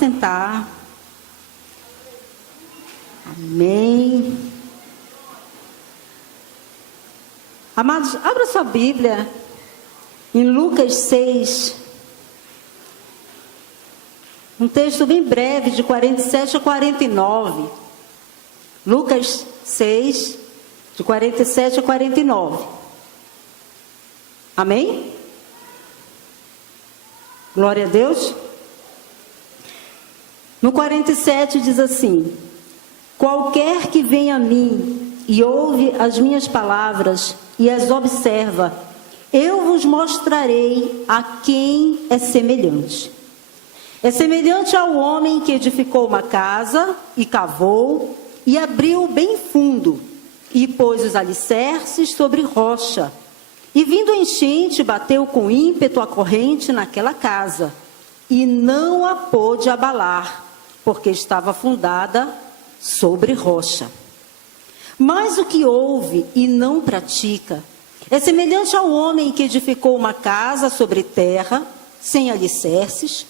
assentar. Amém. Amados, abra sua Bíblia em Lucas 6. Um texto bem breve, de 47 a 49. Lucas 6, de 47 a 49. Amém? Glória a Deus. No 47 diz assim: qualquer que vem a mim e ouve as minhas palavras e as observa, eu vos mostrarei a quem é semelhante. É semelhante ao homem que edificou uma casa e cavou e abriu bem fundo e pôs os alicerces sobre rocha. E vindo a enchente, bateu com ímpeto a corrente naquela casa e não a pôde abalar, porque estava fundada sobre rocha. Mas o que ouve e não pratica é semelhante ao homem que edificou uma casa sobre terra, sem alicerces,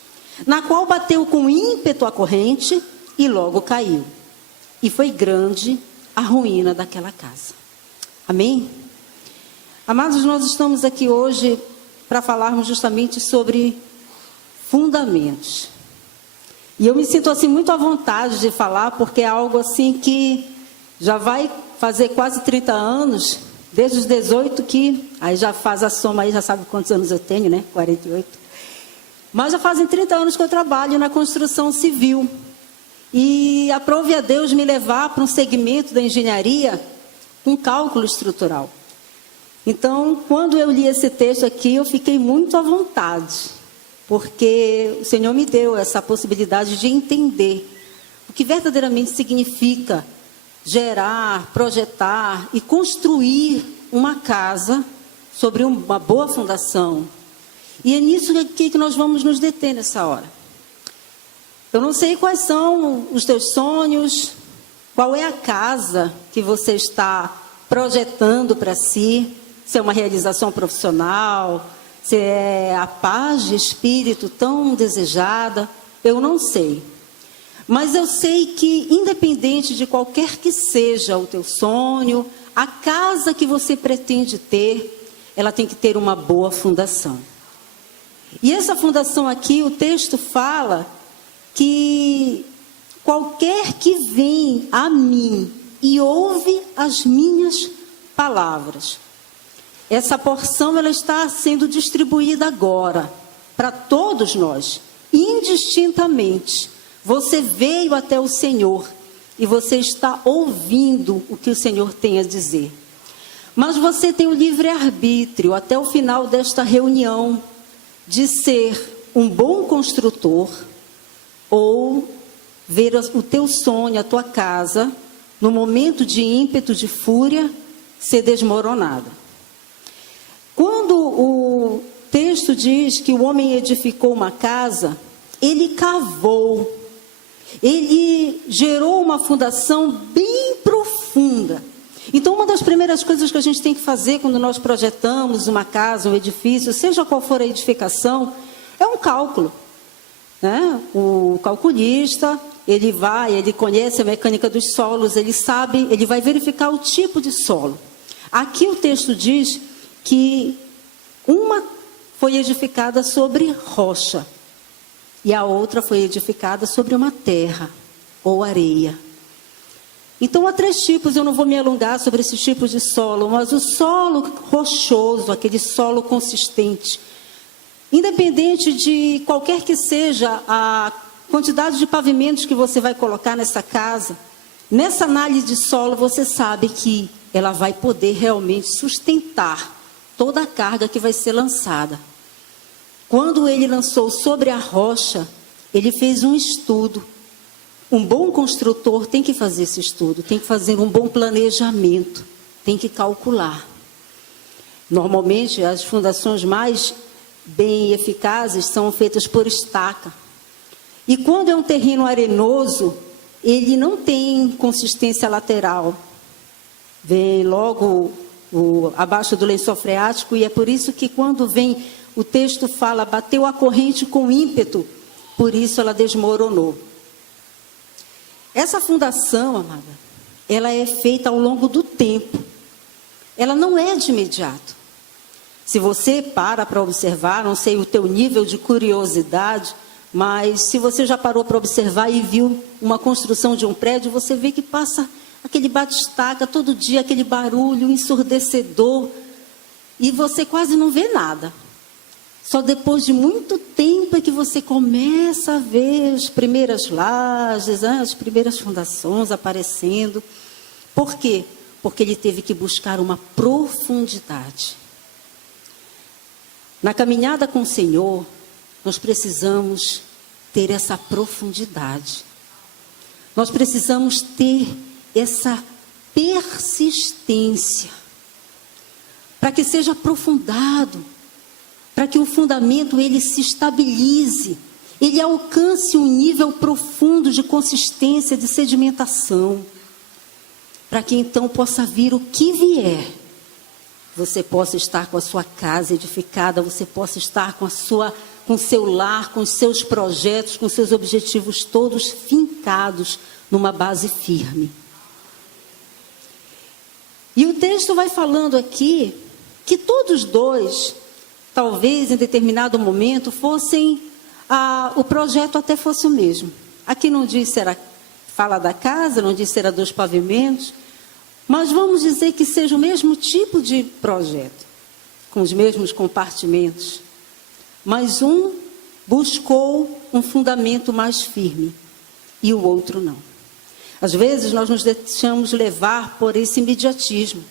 na qual bateu com ímpeto a corrente e logo caiu. E foi grande a ruína daquela casa. Amém? Amados, nós estamos aqui hoje para falarmos justamente sobre fundamentos. E eu me sinto assim muito à vontade de falar, porque é algo assim que já vai fazer quase 30 anos, desde os 18 que, aí já faz a soma aí, já sabe quantos anos eu tenho, né? 48. Mas já fazem 30 anos que eu trabalho na construção civil. E aprove a Deus me levar para um segmento da engenharia com cálculo estrutural. Então, quando eu li esse texto aqui, eu fiquei muito à vontade, porque o Senhor me deu essa possibilidade de entender o que verdadeiramente significa gerar, projetar e construir uma casa sobre uma boa fundação. E é nisso aqui que nós vamos nos deter nessa hora. Eu não sei quais são os teus sonhos, qual é a casa que você está projetando para si, se é uma realização profissional, se é a paz de espírito tão desejada, eu não sei. Mas eu sei que, independente de qualquer que seja o teu sonho, a casa que você pretende ter, ela tem que ter uma boa fundação. E essa fundação aqui, o texto fala que qualquer que vem a mim e ouve as minhas palavras. Essa porção ela está sendo distribuída agora para todos nós, indistintamente. Você veio até o Senhor e você está ouvindo o que o Senhor tem a dizer. Mas você tem o livre-arbítrio até o final desta reunião de ser um bom construtor ou ver o teu sonho, a tua casa, no momento de ímpeto, de fúria, ser desmoronada. Quando o texto diz que o homem edificou uma casa, ele cavou, ele gerou uma fundação bem profunda. Então, uma das primeiras coisas que a gente tem que fazer quando nós projetamos uma casa, um edifício, seja qual for a edificação, é um cálculo, né? O calculista, ele conhece a mecânica dos solos, ele sabe, ele vai verificar o tipo de solo. Aqui o texto diz que uma foi edificada sobre rocha e a outra foi edificada sobre uma terra ou areia. Então, há 3 tipos, eu não vou me alongar sobre esses tipos de solo, mas o solo rochoso, aquele solo consistente, independente de qualquer que seja a quantidade de pavimentos que você vai colocar nessa casa, nessa análise de solo você sabe que ela vai poder realmente sustentar toda a carga que vai ser lançada. Quando ele lançou sobre a rocha, ele fez um estudo. Um bom construtor tem que fazer esse estudo, tem que fazer um bom planejamento, tem que calcular. Normalmente, as fundações mais bem eficazes são feitas por estaca. E quando é um terreno arenoso, ele não tem consistência lateral. Vem logo abaixo do lençol freático, e é por isso que quando vem, o texto fala, bateu a corrente com ímpeto, por isso ela desmoronou. Essa fundação, amada, ela é feita ao longo do tempo. Ela não é de imediato. Se você para observar, não sei o teu nível de curiosidade, mas se você já parou para observar e viu uma construção de um prédio, você vê que passa aquele bate-estaca todo dia, aquele barulho ensurdecedor, e você quase não vê nada. Só depois de muito tempo é que você começa a ver as primeiras lajes, as primeiras fundações aparecendo. Por quê? Porque ele teve que buscar uma profundidade. Na caminhada com o Senhor, nós precisamos ter essa profundidade. Nós precisamos ter essa persistência, para que seja aprofundado, para que o fundamento ele se estabilize, ele alcance um nível profundo de consistência, de sedimentação, para que então possa vir o que vier, você possa estar com a sua casa edificada, você possa estar com o seu lar, com os seus projetos, com os seus objetivos todos fincados numa base firme. E o texto vai falando aqui que todos dois, talvez em determinado momento, o projeto até fosse o mesmo. Aqui não diz se era, fala da casa, não diz se era 2 pavimentos, mas vamos dizer que seja o mesmo tipo de projeto, com os mesmos compartimentos. Mas um buscou um fundamento mais firme e o outro não. Às vezes nós nos deixamos levar por esse imediatismo.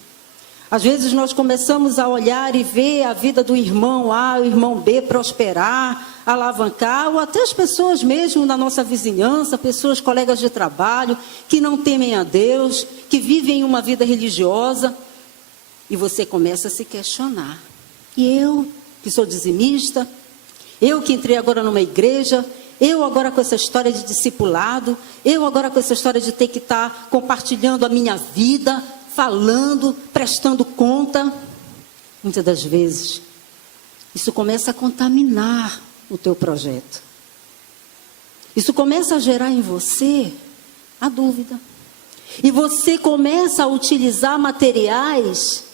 Às vezes nós começamos a olhar e ver a vida do irmão A, o irmão B prosperar, alavancar, ou até as pessoas mesmo na nossa vizinhança, pessoas, colegas de trabalho, que não temem a Deus, que vivem uma vida religiosa, e você começa a se questionar. E eu, que sou dizimista, eu que entrei agora numa igreja, eu agora com essa história de discipulado, eu agora com essa história de ter que estar compartilhando a minha vida, falando, prestando conta. Muitas das vezes, isso começa a contaminar o teu projeto. Isso começa a gerar em você a dúvida. E você começa a utilizar materiais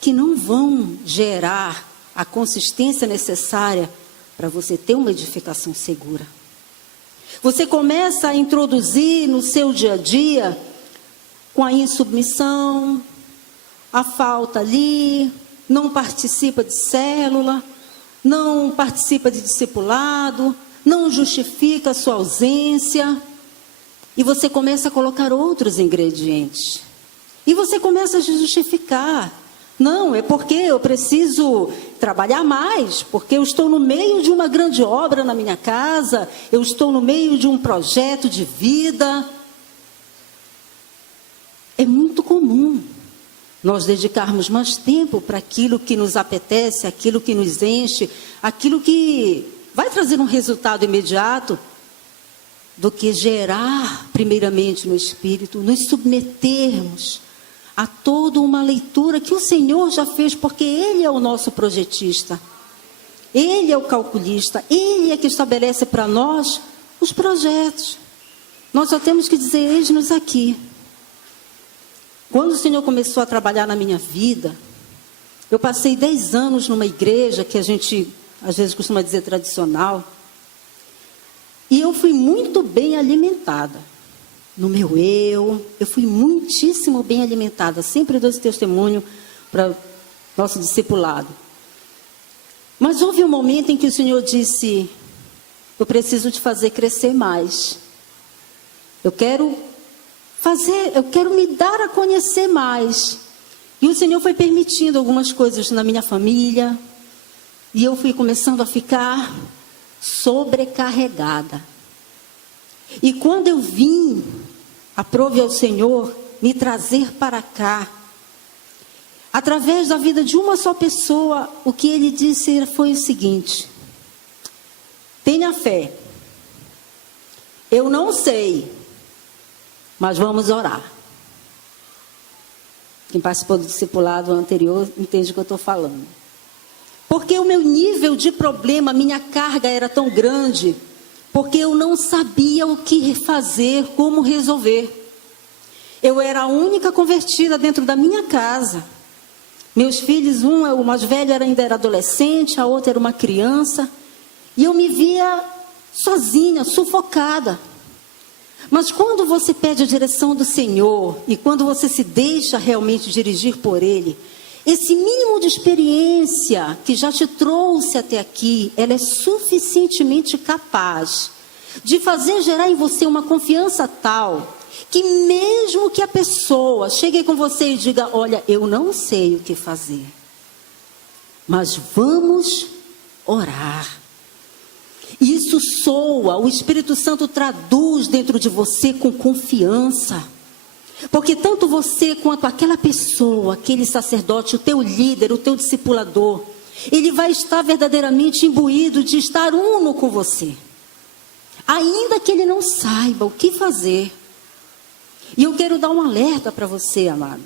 que não vão gerar a consistência necessária para você ter uma edificação segura. Você começa a introduzir no seu dia a dia com a insubmissão, a falta ali, não participa de célula, não participa de discipulado, não justifica a sua ausência, e você começa a colocar outros ingredientes. E você começa a justificar. Não, é porque eu preciso trabalhar mais, porque eu estou no meio de uma grande obra na minha casa, eu estou no meio de um projeto de vida. É muito comum nós dedicarmos mais tempo para aquilo que nos apetece, aquilo que nos enche, aquilo que vai trazer um resultado imediato, do que gerar primeiramente no Espírito, nos submetermos a toda uma leitura que o Senhor já fez, porque Ele é o nosso projetista, Ele é o calculista, Ele é que estabelece para nós os projetos. Nós só temos que dizer, eis-nos aqui. Quando o Senhor começou a trabalhar na minha vida, eu passei 10 anos numa igreja que a gente, às vezes, costuma dizer tradicional, e eu fui muito bem alimentada. No meu eu fui muitíssimo bem alimentada. Sempre dou esse testemunho para o nosso discipulado. Mas houve um momento em que o Senhor disse, eu preciso te fazer crescer mais. Eu quero me dar a conhecer mais. E o Senhor foi permitindo algumas coisas na minha família. E eu fui começando a ficar sobrecarregada. E quando eu vim, aprove ao Senhor me trazer para cá, através da vida de uma só pessoa, o que Ele disse foi o seguinte: tenha fé. Eu não sei, mas vamos orar. Quem participou do discipulado anterior entende o que eu estou falando. Porque o meu nível de problema, minha carga era tão grande, porque eu não sabia o que fazer, como resolver. Eu era a única convertida dentro da minha casa. Meus filhos, o mais velho ainda era adolescente, a outra era uma criança. E eu me via sozinha, sufocada. Mas quando você pede a direção do Senhor, e quando você se deixa realmente dirigir por Ele, esse mínimo de experiência que já te trouxe até aqui, ela é suficientemente capaz de fazer gerar em você uma confiança tal, que mesmo que a pessoa chegue com você e diga, olha, eu não sei o que fazer, mas vamos orar. Isso soa, o Espírito Santo traduz dentro de você com confiança. Porque tanto você quanto aquela pessoa, aquele sacerdote, o teu líder, o teu discipulador, ele vai estar verdadeiramente imbuído de estar uno com você. Ainda que ele não saiba o que fazer. E eu quero dar um alerta para você, amado.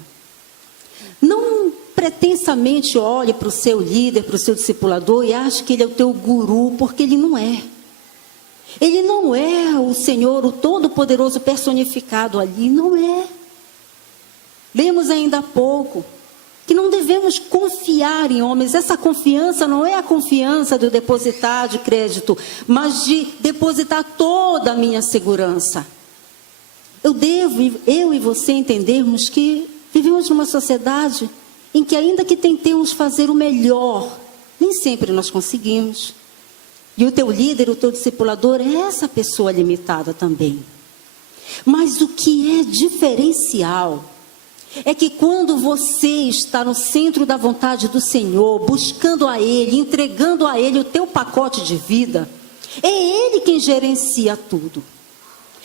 Não pretensamente olhe para o seu líder, para o seu discipulador e ache que ele é o teu guru, porque ele não é. Ele não é o Senhor, o Todo-Poderoso personificado ali, não é. Lemos ainda há pouco que não devemos confiar em homens. Essa confiança não é a confiança de depositar de crédito, mas de depositar toda a minha segurança. Eu e você entendermos que vivemos numa sociedade em que, ainda que tentemos fazer o melhor, nem sempre nós conseguimos. E o teu líder, o teu discipulador é essa pessoa limitada também. Mas o que é diferencial é que quando você está no centro da vontade do Senhor, buscando a Ele, entregando a Ele o teu pacote de vida, é Ele quem gerencia tudo.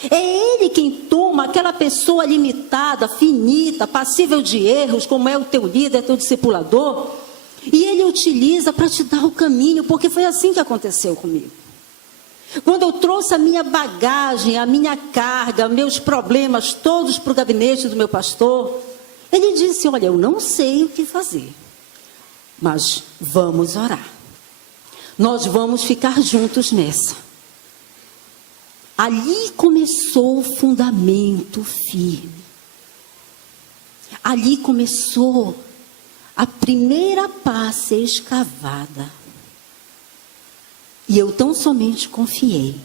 É Ele quem toma aquela pessoa limitada, finita, passível de erros, como é o teu líder, teu discipulador, e Ele utiliza para te dar o caminho, porque foi assim que aconteceu comigo. Quando eu trouxe a minha bagagem, a minha carga, meus problemas todos para o gabinete do meu pastor, ele disse, olha, eu não sei o que fazer, mas vamos orar. Nós vamos ficar juntos nessa. Ali começou o fundamento firme. Ali começou a primeira pá a ser escavada. E eu tão somente confiei.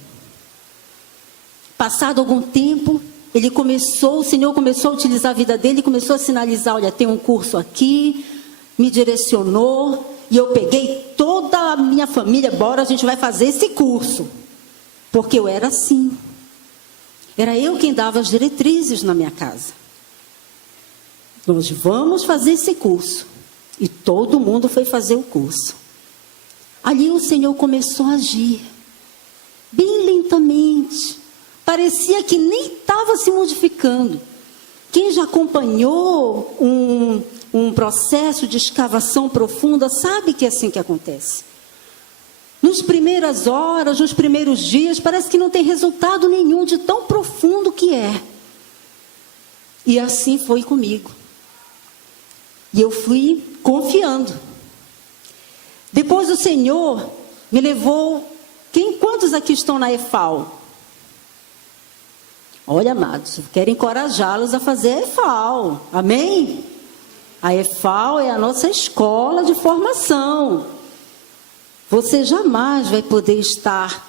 Passado algum tempo, o Senhor começou a utilizar a vida dele, começou a sinalizar, olha, tem um curso aqui, me direcionou, e eu peguei toda a minha família, bora, a gente vai fazer esse curso. Porque eu era assim. Era eu quem dava as diretrizes na minha casa. Nós vamos fazer esse curso. E todo mundo foi fazer o curso. Ali o Senhor começou a agir. Bem lentamente. Parecia que nem estava se modificando. Quem já acompanhou um processo de escavação profunda sabe que é assim que acontece. Nas primeiras horas, nos primeiros dias, parece que não tem resultado nenhum de tão profundo que é. E assim foi comigo. E eu fui confiando. Depois o Senhor me levou... Quantos aqui estão na EFAL? Olha, amados, eu quero encorajá-los a fazer a EFAL. Amém? A EFAL é a nossa escola de formação. Você jamais vai poder estar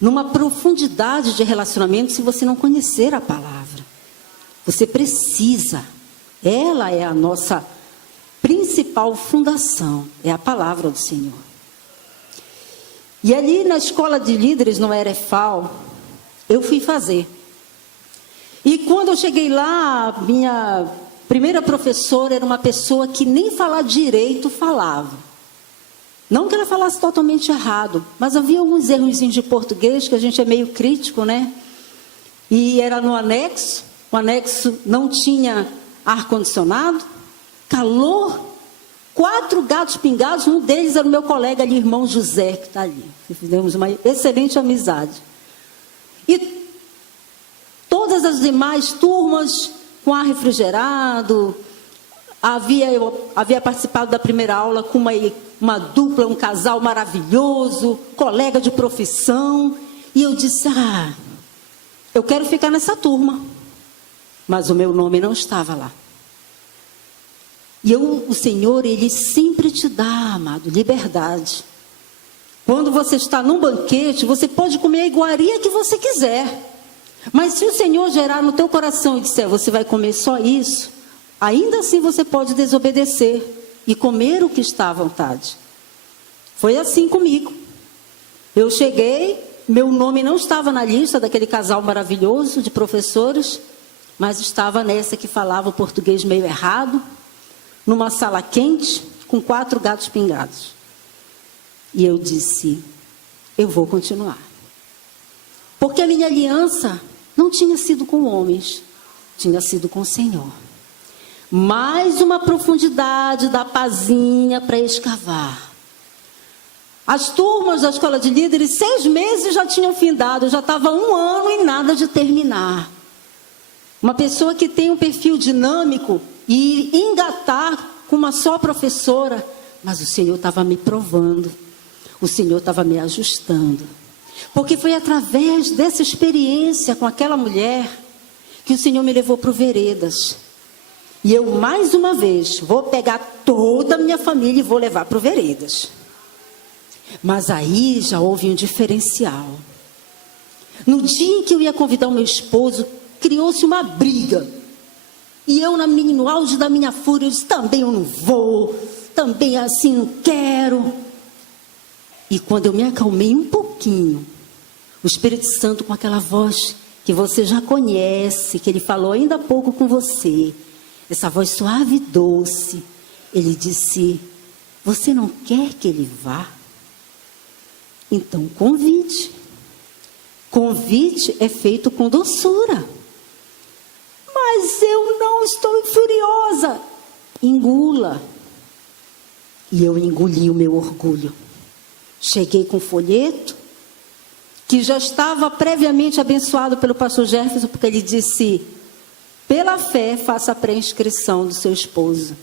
numa profundidade de relacionamento se você não conhecer a palavra. Você precisa. Ela é a nossa principal fundação. É a palavra do Senhor. E ali na escola de líderes, no EFAL, eu fui fazer. E quando eu cheguei lá, minha primeira professora era uma pessoa que nem falar direito falava. Não que ela falasse totalmente errado, mas havia alguns erros de português, que a gente é meio crítico, né? E era no anexo, o anexo não tinha ar-condicionado, calor, 4 gatos pingados, um deles era o meu colega ali, irmão José, que está ali. Fizemos uma excelente amizade. E todas as demais turmas com ar refrigerado. Eu havia participado da primeira aula com uma dupla, um casal maravilhoso, colega de profissão. E eu disse, eu quero ficar nessa turma. Mas o meu nome não estava lá. E o Senhor, Ele sempre te dá, amado, liberdade. Quando você está num banquete, você pode comer a iguaria que você quiser. Mas se o Senhor gerar no teu coração e disser, você vai comer só isso, ainda assim você pode desobedecer e comer o que está à vontade. Foi assim comigo. Eu cheguei, meu nome não estava na lista daquele casal maravilhoso de professores, mas estava nessa que falava o português meio errado, numa sala quente, com 4 gatos pingados. E eu disse, eu vou continuar. Porque a minha aliança não tinha sido com homens, tinha sido com o Senhor. Mais uma profundidade da pazinha para escavar. As turmas da escola de líderes, 6 meses já tinham findado, eu já estava 1 ano e nada de terminar. Uma pessoa que tem um perfil dinâmico e engatar com uma só professora, mas o Senhor estava me provando, o Senhor estava me ajustando. Porque foi através dessa experiência com aquela mulher que o Senhor me levou para o Veredas. E eu, mais uma vez, vou pegar toda a minha família e vou levar para o Veredas. Mas aí já houve um diferencial. No dia em que eu ia convidar o meu esposo, criou-se uma briga. E eu, no auge da minha fúria, eu disse, também eu não vou, também assim não quero. E quando eu me acalmei um pouquinho, o Espírito Santo, com aquela voz que você já conhece, que ele falou ainda há pouco com você, essa voz suave e doce, ele disse, você não quer que ele vá? Então convide. Convite é feito com doçura. Mas eu não estou furiosa. Engula. E eu engoli o meu orgulho. Cheguei com folheto, que já estava previamente abençoado pelo pastor Jefferson, porque ele disse, pela fé, faça a pré-inscrição do seu esposo.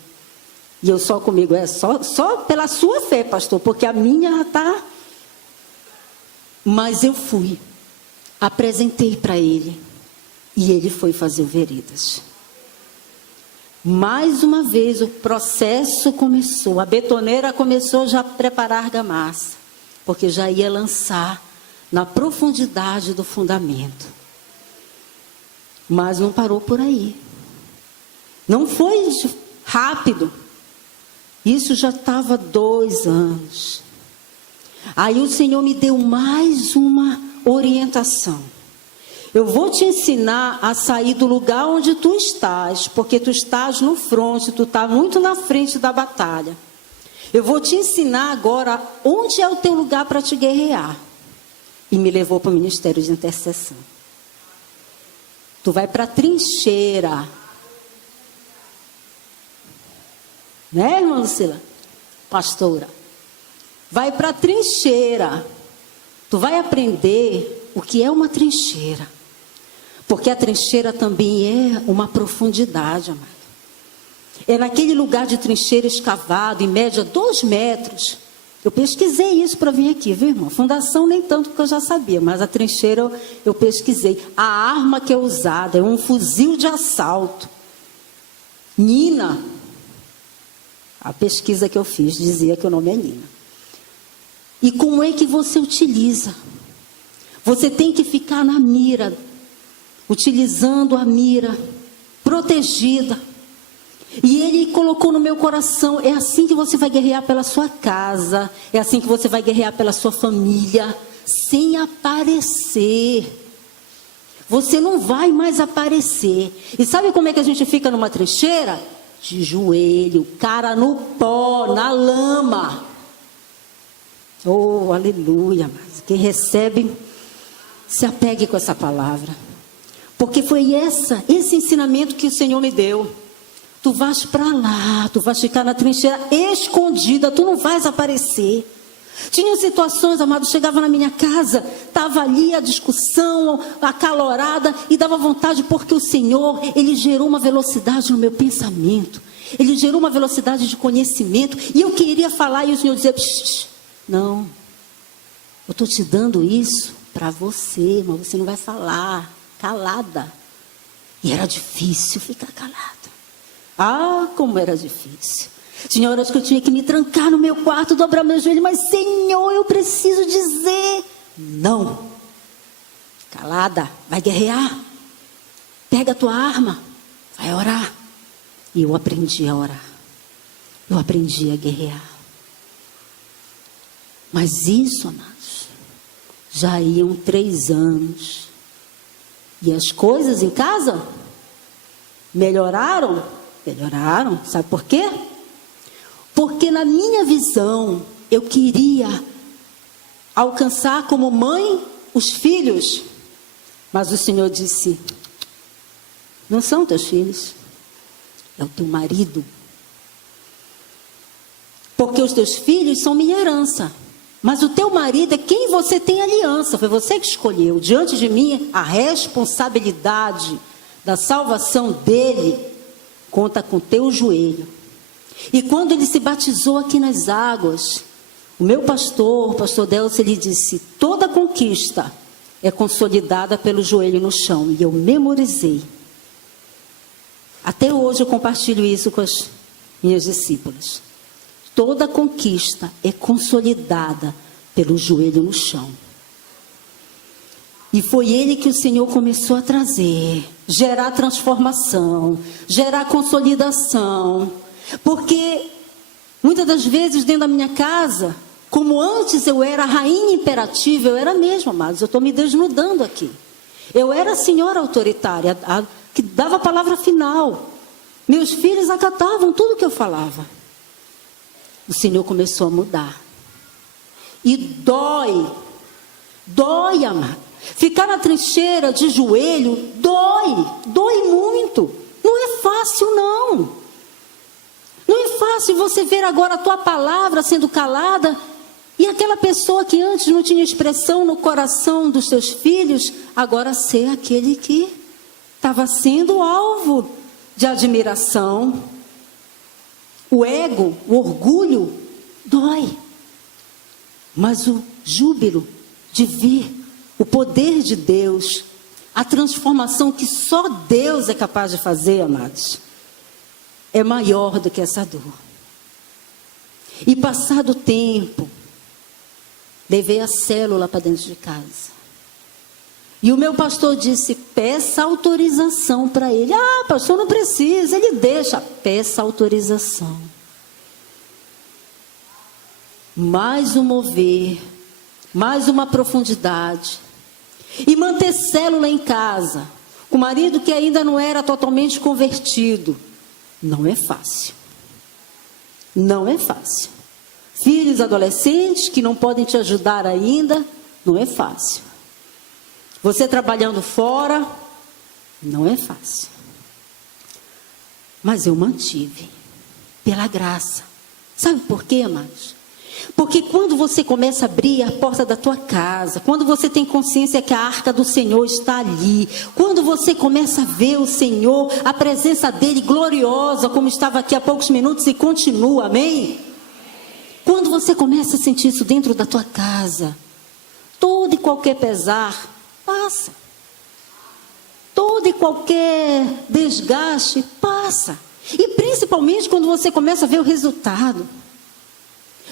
E eu só comigo, só pela sua fé, pastor, porque a minha está... Mas eu fui, apresentei para ele, e ele foi fazer o Veredas. Mais uma vez o processo começou, a betoneira começou já a preparar a argamassa, porque já ia lançar na profundidade do fundamento. Mas não parou por aí. Não foi rápido. Isso já estava 2 anos. Aí o Senhor me deu mais uma orientação. Eu vou te ensinar a sair do lugar onde tu estás, porque tu estás no fronte, tu estás muito na frente da batalha. Eu vou te ensinar agora onde é o teu lugar para te guerrear. E me levou para o ministério de intercessão. Tu vai para a trincheira. Né, irmã Lucila? Pastora. Vai para a trincheira. Tu vai aprender o que é uma trincheira. Porque a trincheira também é uma profundidade, amado. É naquele lugar de trincheira escavado, em média 2 metros. Eu pesquisei isso para vir aqui, viu, irmão? Fundação nem tanto, porque eu já sabia, mas a trincheira eu pesquisei. A arma que é usada é um fuzil de assalto. Nina. A pesquisa que eu fiz dizia que o nome é Nina. E como é que você utiliza? Você tem que ficar na mira, utilizando a mira, protegida. E ele colocou no meu coração, é assim que você vai guerrear pela sua casa, é assim que você vai guerrear pela sua família, sem aparecer. Você não vai mais aparecer. E sabe como é que a gente fica numa trincheira? De joelho, cara no pó, na lama. Oh, aleluia, mas quem recebe, se apegue com essa palavra. Porque foi esse ensinamento que o Senhor me deu. Tu vais para lá, tu vais ficar na trincheira escondida, tu não vais aparecer. Tinha situações, amado, chegava na minha casa, estava ali a discussão acalorada e dava vontade, porque o Senhor, Ele gerou uma velocidade no meu pensamento. Ele gerou uma velocidade de conhecimento e eu queria falar e o Senhor dizia, não, eu estou te dando isso para você, mas você não vai falar. Calada. E era difícil ficar calada. Ah, como era difícil. Tinha horas que eu tinha que me trancar no meu quarto, dobrar meu joelho, mas Senhor, eu preciso dizer não. Calada, vai guerrear. Pega a tua arma, vai orar. E eu aprendi a orar. Eu aprendi a guerrear. Mas isso, amados, já iam 3 anos. E as coisas em casa melhoraram? Melhoraram. Sabe por quê? Porque na minha visão, eu queria alcançar como mãe os filhos. Mas o Senhor disse, não são teus filhos, é o teu marido. Porque os teus filhos são minha herança. Mas o teu marido é quem você tem aliança. Foi você que escolheu. Diante de mim, a responsabilidade da salvação dele conta com o teu joelho. E quando ele se batizou aqui nas águas, o meu pastor, o pastor Delcio, ele disse, toda conquista é consolidada pelo joelho no chão. E eu memorizei. Até hoje eu compartilho isso com as minhas discípulas. Toda conquista é consolidada pelo joelho no chão. E foi ele que o Senhor começou a trazer, gerar transformação, gerar consolidação. Porque muitas das vezes dentro da minha casa, como antes eu era a rainha imperativa, eu era mesmo, amados, eu estou me desnudando aqui. Eu era a senhora autoritária, que dava a palavra final. Meus filhos acatavam tudo que eu falava. O Senhor começou a mudar. E dói, amado. Ficar na trincheira de joelho, dói muito. Não é fácil, não. Não é fácil você ver agora a tua palavra sendo calada e aquela pessoa que antes não tinha expressão no coração dos teus filhos, agora ser aquele que estava sendo alvo de admiração. O ego, o orgulho, dói. Mas o júbilo de ver o poder de Deus, a transformação que só Deus é capaz de fazer, amados, é maior do que essa dor. E passado o tempo, levei a célula para dentro de casa. E o meu pastor disse, peça autorização para ele. Ah, pastor, não precisa, ele deixa. Peça autorização. Mais um mover, mais uma profundidade. E manter célula em casa, com o marido que ainda não era totalmente convertido. Não é fácil. Não é fácil. Filhos adolescentes que não podem te ajudar ainda, não é fácil. Você trabalhando fora, não é fácil. Mas eu mantive, pela graça. Sabe por quê, amados? Porque quando você começa a abrir a porta da tua casa, quando você tem consciência que a arca do Senhor está ali, quando você começa a ver o Senhor, a presença dele gloriosa, como estava aqui há poucos minutos e continua, amém? Quando você começa a sentir isso dentro da tua casa, todo e qualquer pesar passa. Todo e qualquer desgaste passa. E principalmente quando você começa a ver o resultado.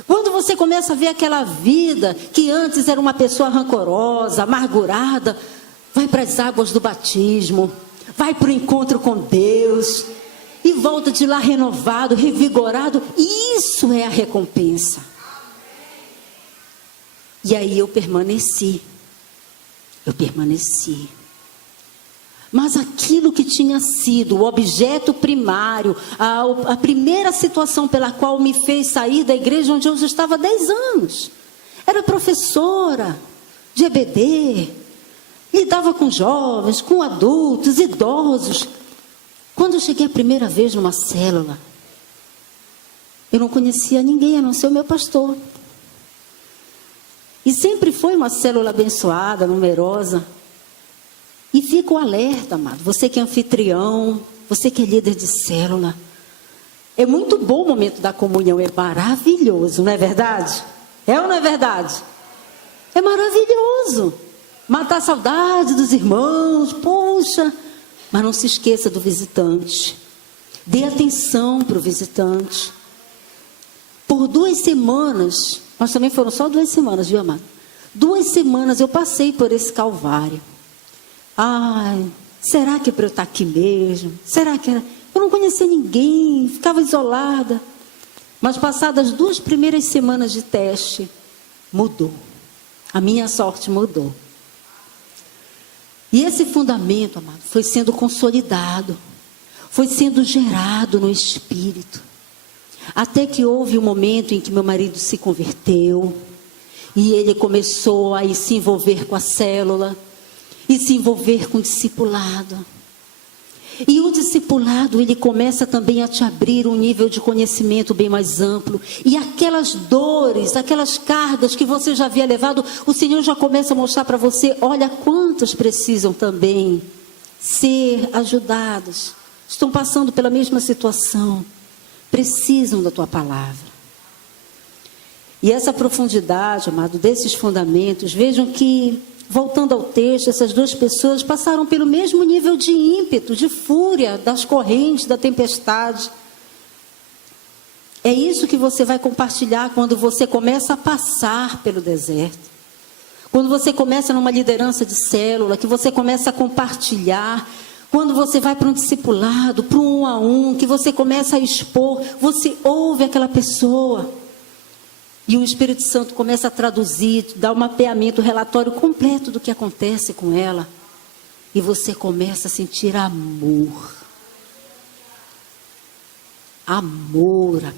Quando você começa a ver aquela vida que antes era uma pessoa rancorosa, amargurada, vai para as águas do batismo, vai para o encontro com Deus e volta de lá renovado, revigorado. Isso é a recompensa. E aí eu permaneci. Mas aquilo que tinha sido o objeto primário, a primeira situação pela qual me fez sair da igreja onde eu já estava há 10 anos. Era professora de EBD, lidava com jovens, com adultos, idosos. Quando eu cheguei a primeira vez numa célula, eu não conhecia ninguém a não ser o meu pastor. E sempre foi uma célula abençoada, numerosa. E fica o alerta, amado. Você que é anfitrião, você que é líder de célula. É muito bom o momento da comunhão, é maravilhoso, não é verdade? É ou não é verdade? É maravilhoso. matar a saudade dos irmãos, poxa. Mas não se esqueça do visitante. Dê atenção para o visitante. Por 2 semanas, mas também foram só 2 semanas, viu, amado? 2 semanas eu passei por esse calvário. Ai, será que é para eu estar aqui mesmo? Será que era? Eu não conhecia ninguém, ficava isolada. Mas passadas 2 primeiras semanas de teste, mudou. A minha sorte mudou. E esse fundamento, amado, foi sendo consolidado. Foi sendo gerado no espírito. Até que houve um momento em que meu marido se converteu. E ele começou a se envolver com a célula. E se envolver com o discipulado. E o discipulado, ele começa também a te abrir um nível de conhecimento bem mais amplo. E aquelas dores, aquelas cargas que você já havia levado, o Senhor já começa a mostrar para você, olha quantos precisam também ser ajudados. Estão passando pela mesma situação. Precisam da tua palavra. E essa profundidade, amado, desses fundamentos, vejam que, voltando ao texto, essas 2 pessoas passaram pelo mesmo nível de ímpeto, de fúria, das correntes, da tempestade. É isso que você vai compartilhar quando você começa a passar pelo deserto. Quando você começa numa liderança de célula, que você começa a compartilhar. Quando você vai para um discipulado, para um 1 a 1, que você começa a expor, você ouve aquela pessoa. E o Espírito Santo começa a traduzir, dar um mapeamento, um relatório completo do que acontece com ela. E você começa a sentir amor. Amor, amado.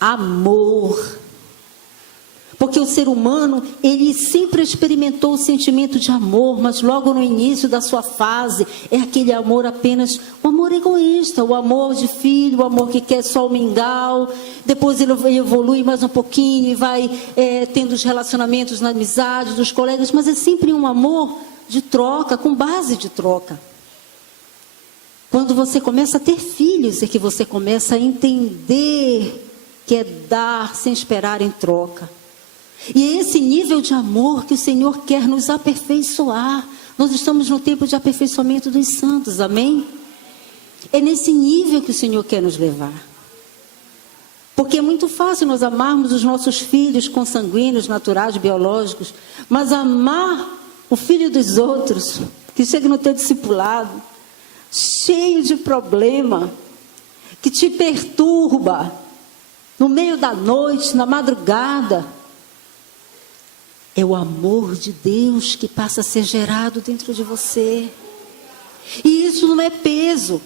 Amor. Porque o ser humano, ele sempre experimentou o sentimento de amor, mas logo no início da sua fase, é aquele amor apenas, o amor egoísta, o amor de filho, o amor que quer só o mingau. Depois ele evolui mais um pouquinho e vai tendo os relacionamentos na amizade dos colegas, mas é sempre um amor de troca, com base de troca. Quando você começa a ter filhos, é que você começa a entender que é dar sem esperar em troca. E é esse nível de amor que o Senhor quer nos aperfeiçoar. Nós estamos no tempo de aperfeiçoamento dos santos, amém? É nesse nível que o Senhor quer nos levar. Porque é muito fácil nós amarmos os nossos filhos consanguíneos, naturais, biológicos, mas amar o filho dos outros, que chega no teu discipulado, cheio de problema, que te perturba, no meio da noite, na madrugada, é o amor de Deus que passa a ser gerado dentro de você. E isso não é peso.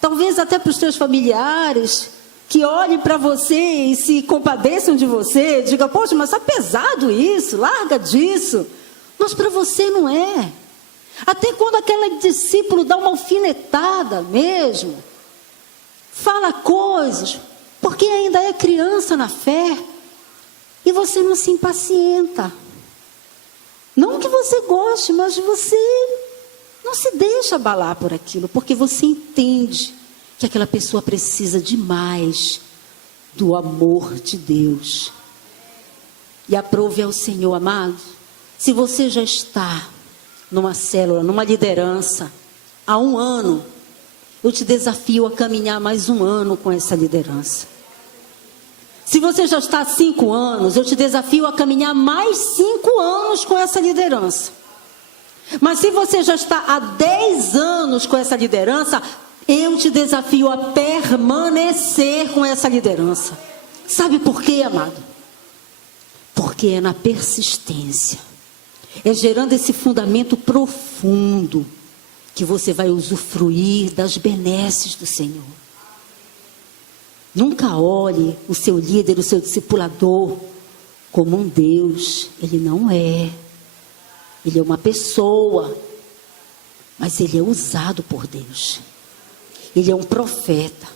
Talvez até para os teus familiares, que olhem para você e se compadeçam de você, digam, poxa, mas está pesado isso, larga disso. Mas para você não é. Até quando aquele discípulo dá uma alfinetada mesmo, fala coisas, porque ainda é criança na fé, e você não se impacienta. Não que você goste, mas você não se deixa abalar por aquilo, porque você entende que aquela pessoa precisa demais do amor de Deus. E aprove ao Senhor, amado, se você já está numa célula, numa liderança, há 1 ano, eu te desafio a caminhar mais 1 ano com essa liderança. Se você já está há 5 anos, eu te desafio a caminhar mais 5 anos com essa liderança. Mas se você já está há 10 anos com essa liderança, eu te desafio a permanecer com essa liderança. Sabe por quê, amado? Porque é na persistência. É gerando esse fundamento profundo que você vai usufruir das benesses do Senhor. Nunca olhe o seu líder, o seu discipulador, como um Deus. Ele não é. Ele é uma pessoa. Mas ele é usado por Deus. Ele é um profeta.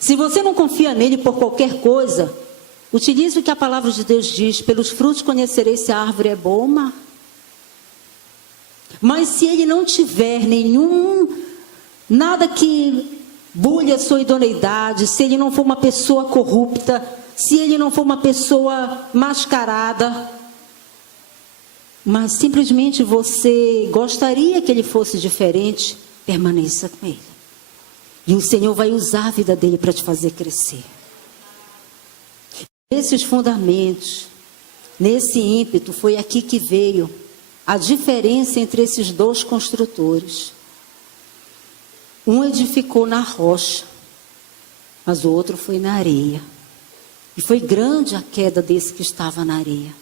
Se você não confia nele por qualquer coisa, utilize o que a palavra de Deus diz. Pelos frutos conhecereis se a árvore é boa ou má. Mas se ele não tiver nada que bulhe a sua idoneidade, se ele não for uma pessoa corrupta, se ele não for uma pessoa mascarada, mas simplesmente você gostaria que ele fosse diferente, permaneça com ele. E o Senhor vai usar a vida dele para te fazer crescer. Nesses fundamentos, nesse ímpeto, foi aqui que veio a diferença entre esses dois construtores. Um edificou na rocha, mas o outro foi na areia. E foi grande a queda desse que estava na areia.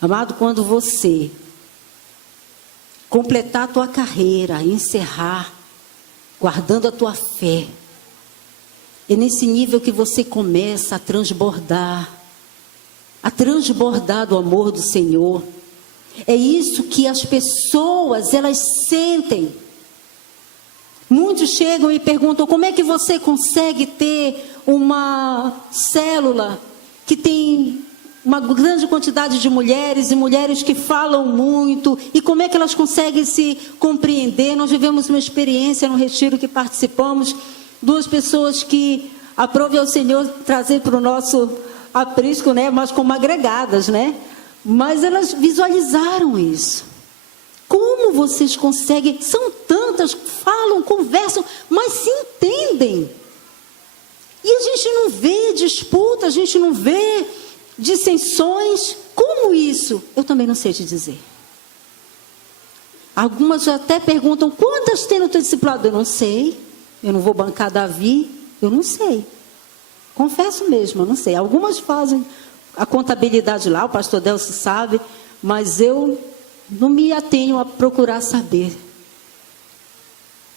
Amado, quando você completar a tua carreira, encerrar, guardando a tua fé, é nesse nível que você começa a transbordar do amor do Senhor. É isso que as pessoas, elas sentem. Muitos chegam e perguntam: como é que você consegue ter uma célula que tem uma grande quantidade de mulheres e mulheres que falam muito, e como é que elas conseguem se compreender? Nós vivemos uma experiência no retiro que participamos, 2 pessoas que aprove ao Senhor trazer para o nosso aprisco, né? Mas como agregadas, né? Mas elas visualizaram isso. Como vocês conseguem? São tantas, falam, conversam, mas se entendem. E a gente não vê disputa, a gente não vê dissensões. Como isso? Eu também não sei te dizer. Algumas até perguntam: quantas tem no teu discipulado? Eu não sei. Eu não vou bancar Davi. Eu não sei. Confesso mesmo, eu não sei. Algumas fazem a contabilidade lá, o pastor Delcio sabe, mas eu não me atenho a procurar saber.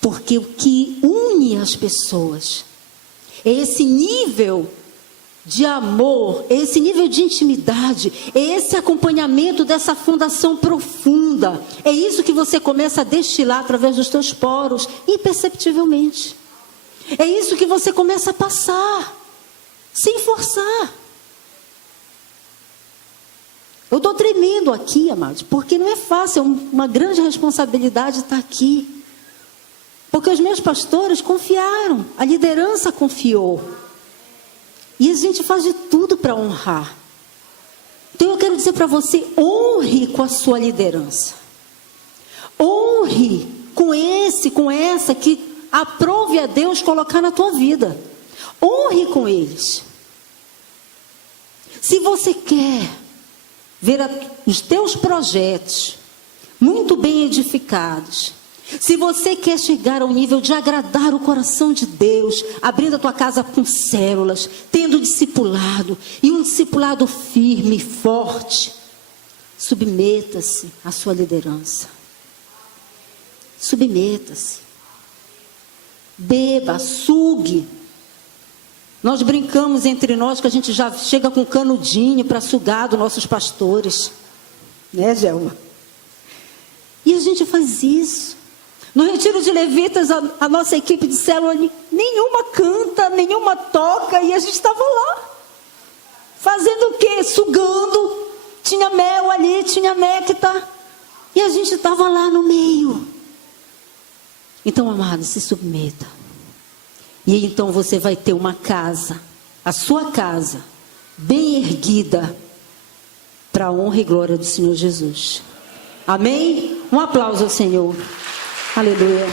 Porque o que une as pessoas é esse nível de amor, é esse nível de intimidade, é esse acompanhamento dessa fundação profunda. É isso que você começa a destilar através dos teus poros, imperceptivelmente. É isso que você começa a passar, sem forçar. Eu estou tremendo aqui, amados, porque não é fácil, é uma grande responsabilidade estar aqui. Porque os meus pastores confiaram, a liderança confiou. E a gente faz de tudo para honrar. Então eu quero dizer para você: honre com a sua liderança. Honre com essa que aprove a Deus colocar na tua vida. Honre com eles. Se você quer ver os teus projetos muito bem edificados, se você quer chegar ao nível de agradar o coração de Deus, abrindo a tua casa com células, tendo discipulado, e um discipulado firme, forte, submeta-se à sua liderança. Submeta-se. Beba, sugue. Nós brincamos entre nós que a gente já chega com canudinho para sugar dos nossos pastores. Né, Gelma? E a gente faz isso. No retiro de levitas, a nossa equipe de célula, nenhuma canta, nenhuma toca, e a gente estava lá. Fazendo o quê? Sugando. Tinha mel ali, tinha néctar. E a gente estava lá no meio. Então, amado, se submeta. E então você vai ter uma casa, a sua casa, bem erguida, para a honra e glória do Senhor Jesus. Amém? Um aplauso ao Senhor. Aleluia.